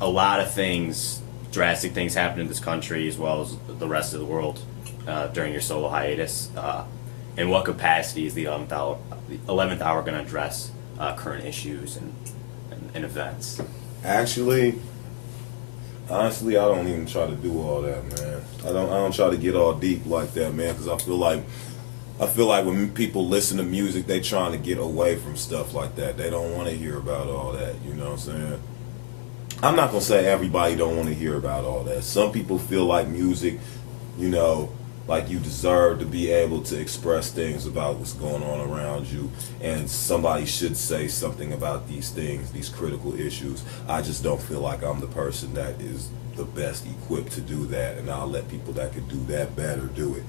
a lot of things, drastic things happened in this country as well as the rest of the world during your solo hiatus. In what capacity is the 11th hour going to address current issues and events? Actually, honestly, I don't even try to do all that, man. I don't try to get all deep like that, man, because I feel like when people listen to music, they trying to get away from stuff like that. They don't want to hear about all that, you know what I'm saying? I'm not going to say everybody don't want to hear about all that. Some people feel like music, you know, like you deserve to be able to express things about what's going on around you, and somebody should say something about these things, these critical issues. I just don't feel like I'm the person that is the best equipped to do that, and I'll let people that could do that better do it.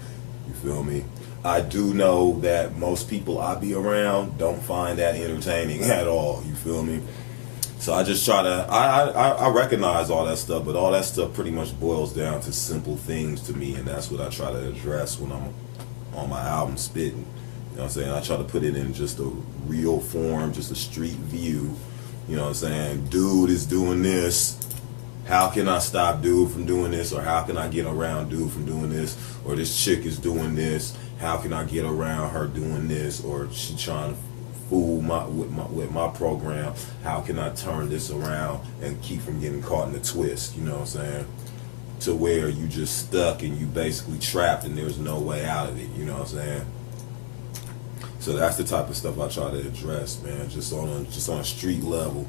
You feel me? I do know that most people I be around don't find that entertaining at all. You feel me? So I just try to, I recognize all that stuff, but all that stuff pretty much boils down to simple things to me, and that's what I try to address when I'm on my album spitting. You know what I'm saying? I try to put it in just a real form, just a street view. You know what I'm saying? Dude is doing this. How can I stop dude from doing this? Or how can I get around dude from doing this? Or this chick is doing this. How can I get around her doing this? Or she trying to fool with my program. How can I turn this around and keep from getting caught in the twist? You know what I'm saying? To where you just stuck and you basically trapped and there's no way out of it. You know what I'm saying? So that's the type of stuff I try to address, man. Just on a street level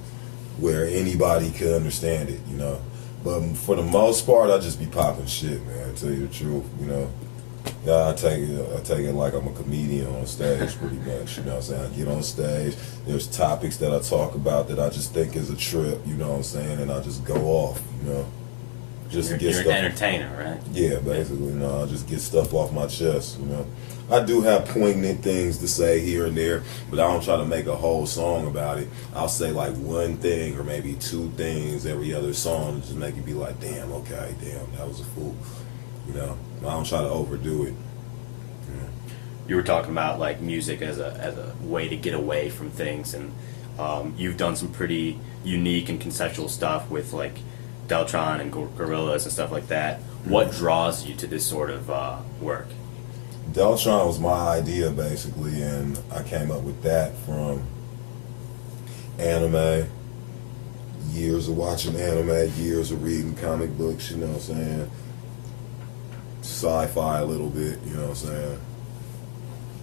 where anybody can understand it. You know. But for the most part, I just be popping shit, man. To tell you the truth, you know. Yeah, I take it like I'm a comedian on stage pretty much, you know what I'm saying? I get on stage, there's topics that I talk about that I just think is a trip, you know what I'm saying? And I just go off, you know. Just to get You're stuff. an entertainer, right? Yeah, basically, you know, I just get stuff off my chest, you know. I do have poignant things to say here and there, but I don't try to make a whole song about it. I'll say like one thing or maybe two things every other song and just make it be like, damn, okay, damn, that was a fool, you know. I don't try to overdo it. Yeah. You were talking about like music as a way to get away from things, and you've done some pretty unique and conceptual stuff with like Deltron and Gorillas and stuff like that. What draws you to this sort of work? Deltron was my idea basically, and I came up with that from anime. Years of watching anime, years of reading comic books, you know what I'm saying? Sci-fi a little bit, you know what I'm saying?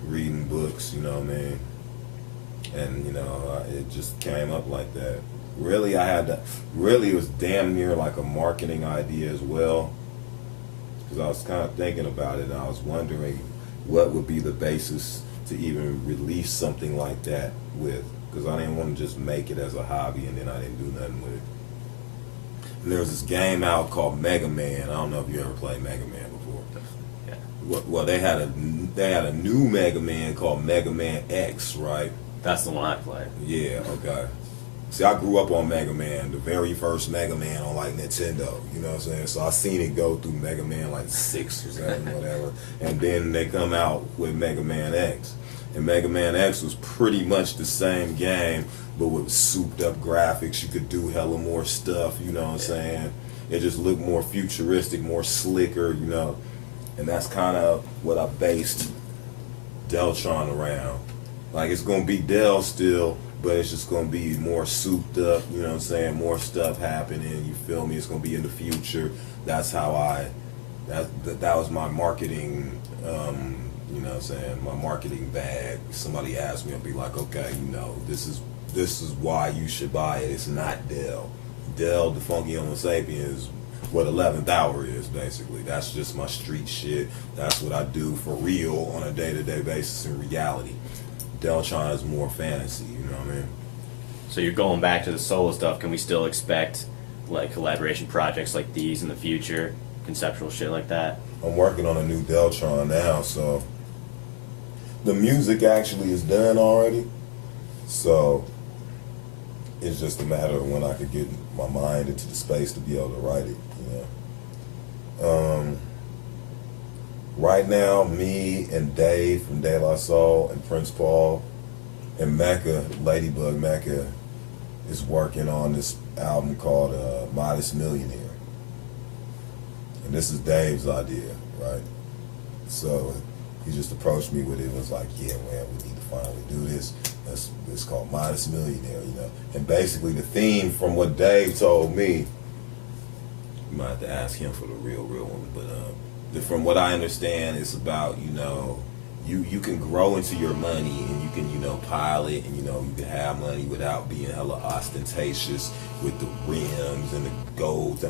Reading books, you know what I mean? And, you know, it just came up like that. Really, it was damn near like a marketing idea as well. Because I was kind of thinking about it, and I was wondering what would be the basis to even release something like that with. Because I didn't want to just make it as a hobby and then I didn't do nothing with it. And there was this game out called Mega Man. I don't know if you ever played Mega Man before. Yeah. Well, they had a new Mega Man called Mega Man X, right? That's the one I played. Yeah, okay. See, I grew up on Mega Man, the very first Mega Man on like Nintendo, you know what I'm saying? So I seen it go through Mega Man like 6 or 7, whatever. And then they come out with Mega Man X. And Mega Man X was pretty much the same game, but with souped up graphics. You could do hella more stuff, you know what I'm saying? It just looked more futuristic, more slicker, you know? And that's kind of what I based Deltron around. Like, it's going to be Del still, but it's just going to be more souped up, you know what I'm saying? More stuff happening, you feel me? It's going to be in the future. That's how that was my marketing, you know what I'm saying? My marketing bag. Somebody asked me, I'll be like, okay, you know, this is why you should buy it. It's not Del. Del, the Funkee Homosapien, is what 11th hour is, basically. That's just my street shit. That's what I do for real on a day-to-day basis in reality. Deltron is more fantasy, you know what I mean? So you're going back to the solo stuff. Can we still expect like collaboration projects like these in the future? Conceptual shit like that? I'm working on a new Deltron now, so the music actually is done already. So it's just a matter of when I could get my mind into the space to be able to write it, you know. Right now, me and Dave from De La Soul and Prince Paul and Mecca, Ladybug Mecca, is working on this album called Modest Millionaire. And this is Dave's idea, right? So he just approached me with it and was like, yeah, man, we need to finally do this. It's called Modest Millionaire, you know. And basically the theme from what Dave told me, you might have to ask him for the real one, but from what I understand, it's about, you know, you can grow into your money and you can, you know, pile it and, you know, you can have money without being hella ostentatious with the rims and the gold,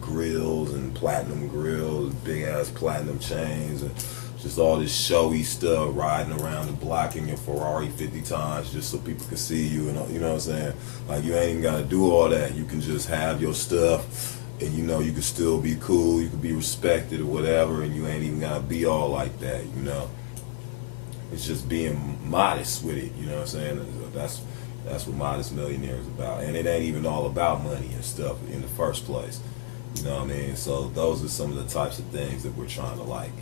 grills and platinum grills, big ass platinum chains and just all this showy stuff, riding around the block in your Ferrari 50 times just so people can see you, and you know what I'm saying? Like, you ain't even gotta do all that. You can just have your stuff and, you know, you can still be cool, you can be respected or whatever, and you ain't even gotta be all like that, you know? It's just being modest with it, you know what I'm saying? That's what Modest Millionaire is about. And it ain't even all about money and stuff in the first place. You know what I mean? So those are some of the types of things that we're trying to, like,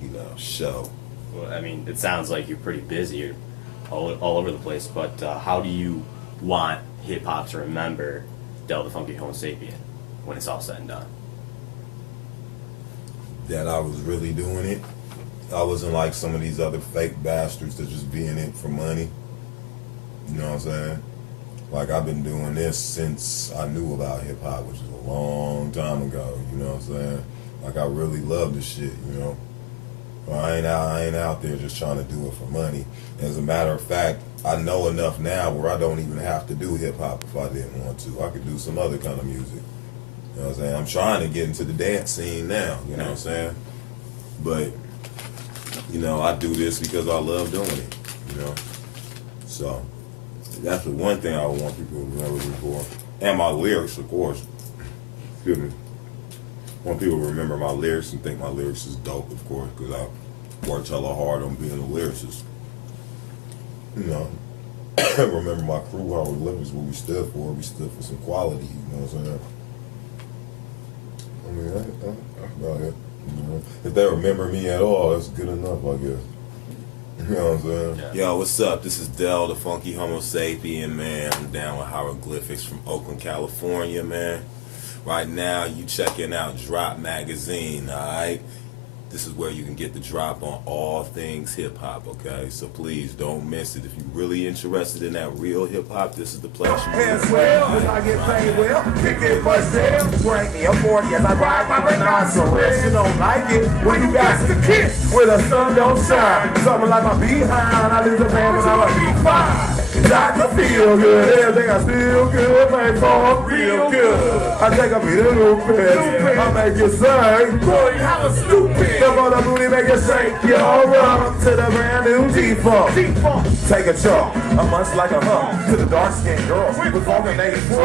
you know, show. Well, I mean, it sounds like you're pretty busy. You're all over the place. But how do you want hip-hop to remember Del the Funkee Homosapien when it's all said and done? That I was really doing it. I wasn't like some of these other fake bastards that just be in it for money. You know what I'm saying? Like, I've been doing this since I knew about hip-hop, which is a long time ago, you know what I'm saying? Like, I really love this shit, you know? I ain't out there just trying to do it for money. As a matter of fact, I know enough now where I don't even have to do hip-hop if I didn't want to. I could do some other kind of music. You know what I'm saying? I'm trying to get into the dance scene now, you know what I'm saying? But, you know, I do this because I love doing it, you know? So that's the one thing I would want people to remember me for. And my lyrics, of course. Excuse me. I want people to remember my lyrics and think my lyrics is dope, of course, because I worked hella hard on being a lyricist. You know, remember my crew, how we lived, is what we stood for. We stood for some quality, you know what I'm saying? I mean, that's about it. You know? If they remember me at all, that's good enough, I guess. You know what I'm saying? Yeah. Yo, what's up? This is Del, the Funkee Homosapien, man. I'm down with hieroglyphics from Oakland, California, man. Right now, you checking out Drop Magazine, alright? This is where you can get the drop on all things hip-hop, okay? So please, don't miss it. If you're really interested in that real hip-hop, this is the place you As well, if I get paid well, kick it myself. Bring me a 40 as I ride my rhinoceros. You don't like it when you got the kid where the sun don't shine. Something like my behind, I lose a man when I'm a B5. Got to feel good, everything I feel good, make for real good. I take a beat a little bit, I make you sing. Boy, you have a stupid. Come on, the booty make you shake your arm to the brand new G-Funk. Take a chunk, a munch like a hump to the dark skinned girl. We was on the 84.